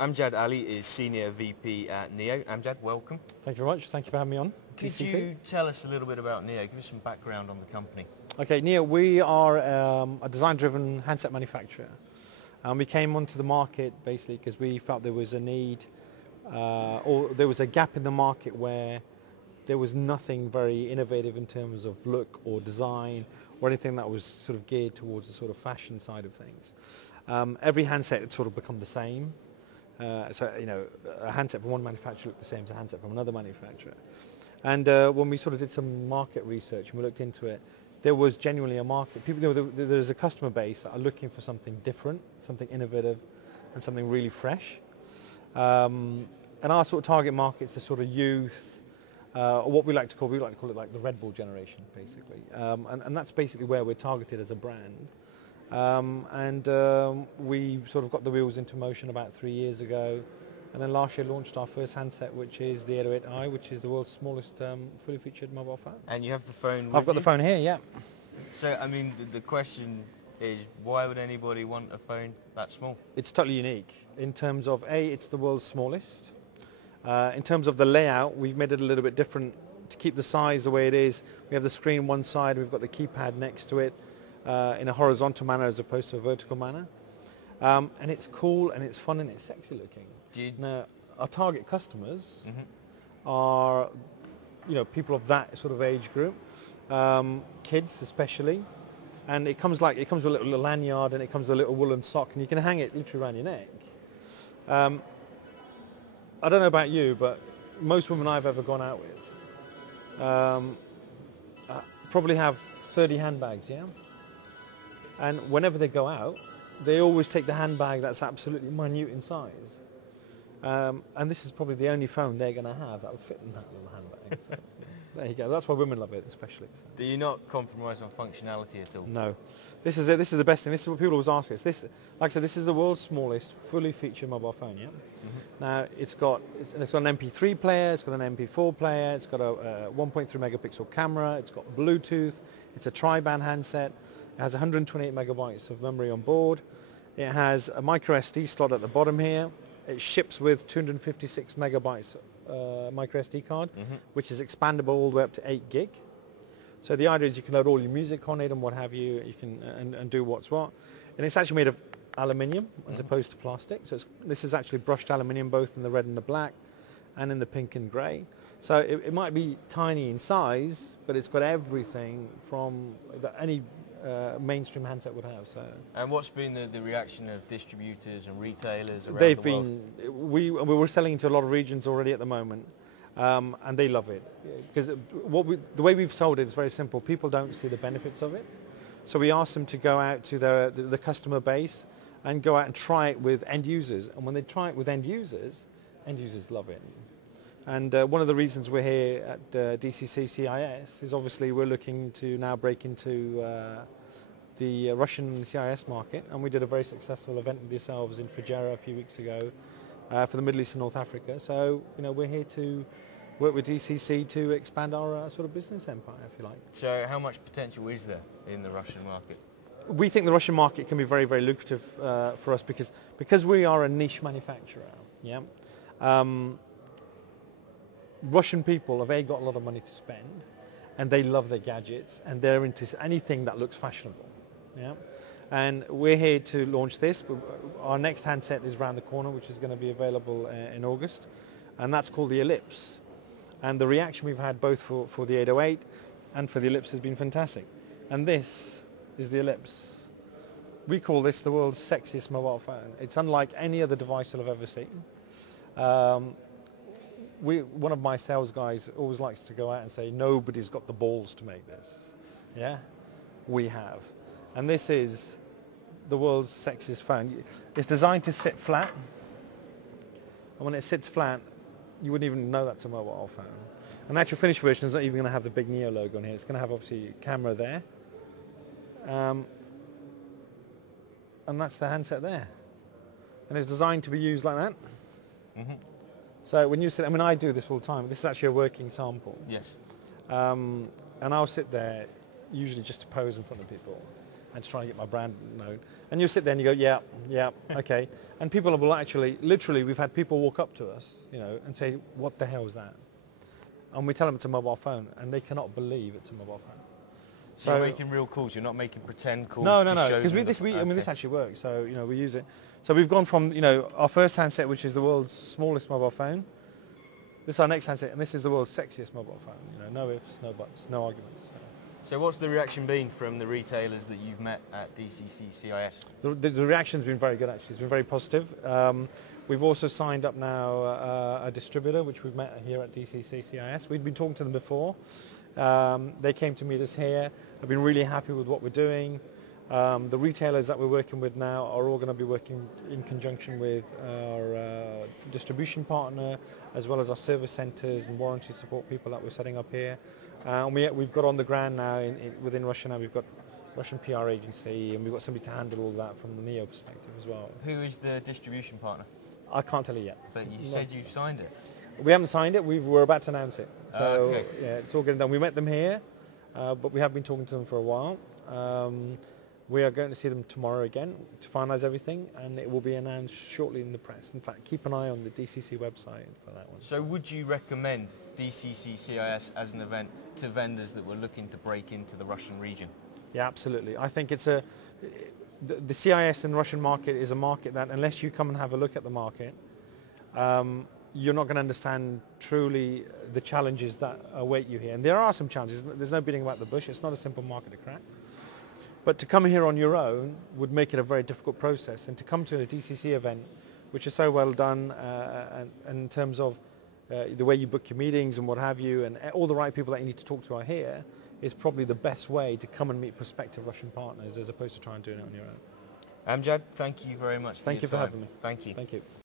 Amjad Ali is Senior VP at NEO. Amjad, welcome. Thank you very much. Thank you for having me on. Could DCC. you tell us a little bit about NEO? Give us some background on the company. Okay, NEO, we are a design-driven handset manufacturer. We came onto the market basically because we felt there was a need, or there was a gap in the market where there was nothing very innovative in terms of look or design or anything that was sort of geared towards the sort of fashion side of things. Every handset had sort of become the same. So, you know, a handset from one manufacturer looked the same as a handset from another manufacturer. And when we sort of did some market research and we looked into it, there was genuinely a market. People, you know, there's a customer base that are looking for something different, something innovative, and something really fresh. And our sort of target market's the sort of youth, or what we like to call it like the Red Bull generation, basically. And that's basically where we're targeted as a brand. We sort of got the wheels into motion about 3 years ago, and then last year launched our first handset, which is the 808i, which is the world's smallest fully featured mobile phone. And you have the phone with I've got the phone here, yeah. So, I mean, the question is, why would anybody want a phone that small? It's totally unique in terms of, A, it's the world's smallest. In terms of the layout, we've made it a little bit different to keep the size the way it is. We have the screen one side, we've got the keypad next to it, in a horizontal manner as opposed to a vertical manner. And it's cool and it's fun and it's sexy looking. Now, our target customers are, you know, people of that sort of age group, kids especially, and it comes with a little lanyard and it comes with a little woolen sock and you can hang it literally around your neck. I don't know about you, but most women I've ever gone out with probably have 30 handbags, yeah? And whenever they go out, they always take the handbag that's absolutely minute in size. And this is probably the only phone they're going to have that will fit in that little handbag. So there you go. That's why women love it, especially. So. Do you not compromise on functionality at all? No. This is it. This is the best thing. This is what people always ask us. This, like I said, this is the world's smallest fully featured mobile phone, yeah? Now, it's got an MP3 player, it's got an MP4 player, it's got a 1.3 megapixel camera, it's got Bluetooth, it's a tri-band handset. It has 128 megabytes of memory on board. It has a micro SD slot at the bottom here. It ships with 256 megabytes micro SD card, which is expandable all the way up to 8 gig. So the idea is you can load all your music on it and what have you. You can and do what's what. And it's actually made of aluminium as opposed to plastic. So this is actually brushed aluminium, both in the red and the black, and in the pink and grey. So it might be tiny in size, but it's got everything from any mainstream handset would have. So. And what's been the reaction of distributors and retailers around the world? We were selling into a lot of regions already at the moment, and they love it because the way we've sold it is very simple. People don't see the benefits of it, so we ask them to go out to the customer base and go out and try it with end users. And when they try it with end users love it. And one of the reasons we're here at DCC CIS is obviously we're looking to now break into the Russian CIS market, and we did a very successful event with yourselves in Fujairah a few weeks ago for the Middle East and North Africa. So, you know, we're here to work with DCC to expand our sort of business empire, if you like. So how much potential is there in the Russian market? We think the Russian market can be very, very lucrative for us because we are a niche manufacturer, yeah? Russian people have got a lot of money to spend, and they love their gadgets, and they're into anything that looks fashionable. Yeah, and we're here to launch this. Our next handset is around the corner, which is going to be available in August, and that's called the Ellipse. And the reaction we've had both for the 808 and for the Ellipse has been fantastic. And this is the Ellipse. We call this the world's sexiest mobile phone. It's unlike any other device you'll have ever seen. One of my sales guys always likes to go out and say, nobody's got the balls to make this. Yeah? We have. And this is the world's sexiest phone. It's designed to sit flat. And when it sits flat, you wouldn't even know that's a mobile phone. And the actual finished version is not even going to have the big NEO logo on here. It's going to have, obviously, a camera there. And that's the handset there. And it's designed to be used like that. So when you sit, I mean, I do this all the time. This is actually a working sample. Yes. And I'll sit there, usually just to pose in front of people. and to try and get my brand known. And you sit there and you go, yeah, yeah, okay. And people will actually, literally, we've had people walk up to us, and say, what the hell is that? And we tell them it's a mobile phone, and they cannot believe it's a mobile phone. So you're making real calls. You're not making pretend calls. No, because this actually works. So we use it. So we've gone from our first handset, which is the world's smallest mobile phone. This is our next handset, and this is the world's sexiest mobile phone. No ifs, no buts, no arguments. So what's the reaction been from the retailers that you've met at DCC CIS? The reaction's been very good, actually. It's been very positive. We've also signed up now a distributor, which we've met here at DCC CIS. We'd been talking to them before. They came to meet us here. I've been really happy with what we're doing. The retailers that we're working with now are all going to be working in conjunction with our distribution partner, as well as our service centres and warranty support people that we're setting up here. And we've got on the ground now within Russia now. We've got Russian PR agency, and we've got somebody to handle all that from the NEO perspective as well. Who is the distribution partner? I can't tell you yet. But you said you've signed it. We haven't signed it. We're about to announce it. So okay. Yeah, it's all getting done. We met them here, but we have been talking to them for a while. We are going to see them tomorrow again to finalise everything, and it will be announced shortly in the press. In fact, keep an eye on the DCC website for that one. So would you recommend DCC CIS as an event to vendors that were looking to break into the Russian region? Yeah, absolutely. I think the CIS and Russian market is a market that, unless you come and have a look at the market, you're not going to understand truly the challenges that await you here. And there are some challenges. There's no beating about the bush. It's not a simple market to crack. But to come here on your own would make it a very difficult process. And to come to a DCC event, which is so well done, and in terms of the way you book your meetings and what have you, and all the right people that you need to talk to are here, is probably the best way to come and meet prospective Russian partners as opposed to trying to do it on your own. Amjad, thank you very much for your time. Thank you for having me. Thank you. Thank you.